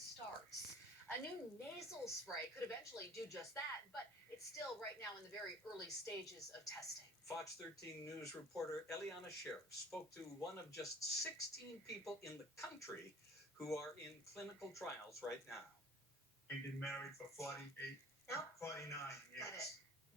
starts. A new nasal spray could eventually do just that, but it's still right now in the very early stages of testing. Fox 13 News reporter Eliana Sheriff spoke to one of just 16 people in the country who are in clinical trials right now. We've been married for 48, 49 years. Got it.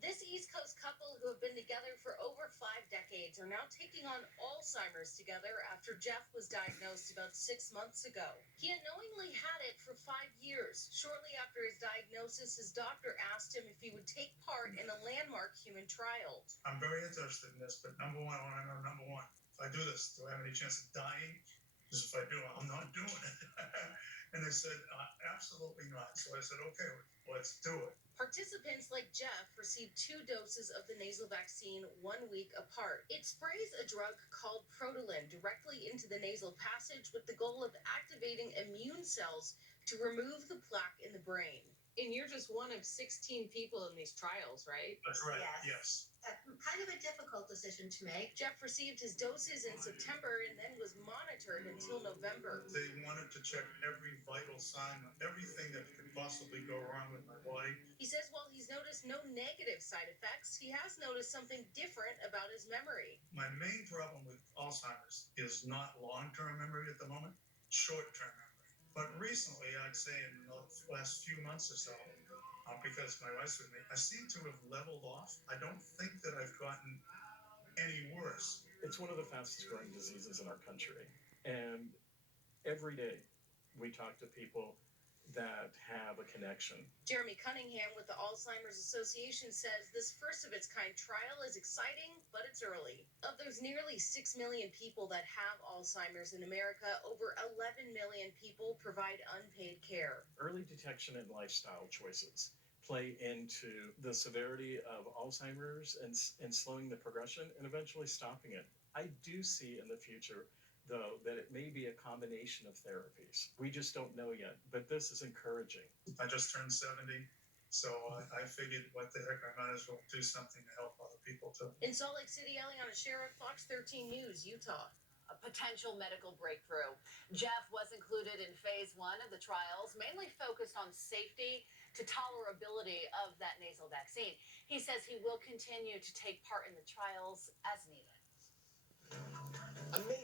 This East Coast couple who have been together for over 5 decades are now taking on Alzheimer's together after Jeff was diagnosed about 6 months ago. He unknowingly had it for 5 years. Shortly after his diagnosis, his doctor asked him if he would take part in a landmark human trial. I'm very interested in this, but number one, I want to know number one, if I do this, do I have any chance of dying? Because if I do, I'm not doing it. And they said, absolutely not. So I said, okay, let's do it. Participants like Jeff received 2 doses of the nasal vaccine 1 week apart. It sprays a drug called Protalin directly into the nasal passage with the goal of activating immune cells to remove the plaque in the brain. And you're just one of 16 people in these trials, right? That's right, yes. Kind of a difficult decision to make. Jeff received his doses in September and then was monitored until November. They wanted to check every vital sign, everything that could possibly go wrong with my body. He says while he's noticed no negative side effects, he has noticed something different about his memory. My main problem with Alzheimer's is not long-term memory at the moment, short-term memory. But recently, I'd say in the last few months or so, because my wife's with me, I seem to have leveled off. I don't think that I've gotten any worse. It's one of the fastest growing diseases in our country. And every day we talk to people that have a connection. Jeremy Cunningham with the Alzheimer's Association says this first of its kind trial is exciting, but it's early. Of those nearly 6 million people that have Alzheimer's in America, over 11 million people provide unpaid care. Early detection and lifestyle choices play into the severity of Alzheimer's and slowing the progression and eventually stopping it. I do see in the future, though, that it may be a combination of therapies. We just don't know yet, but this is encouraging. I just turned 70, so I figured, what the heck, I might as well do something to help other people too. In Salt Lake City, Eliana Sheriff, Fox 13 News, Utah. A potential medical breakthrough. Jeff was included in phase 1 of the trials, mainly focused on safety to tolerability of that nasal vaccine. He says he will continue to take part in the trials as needed.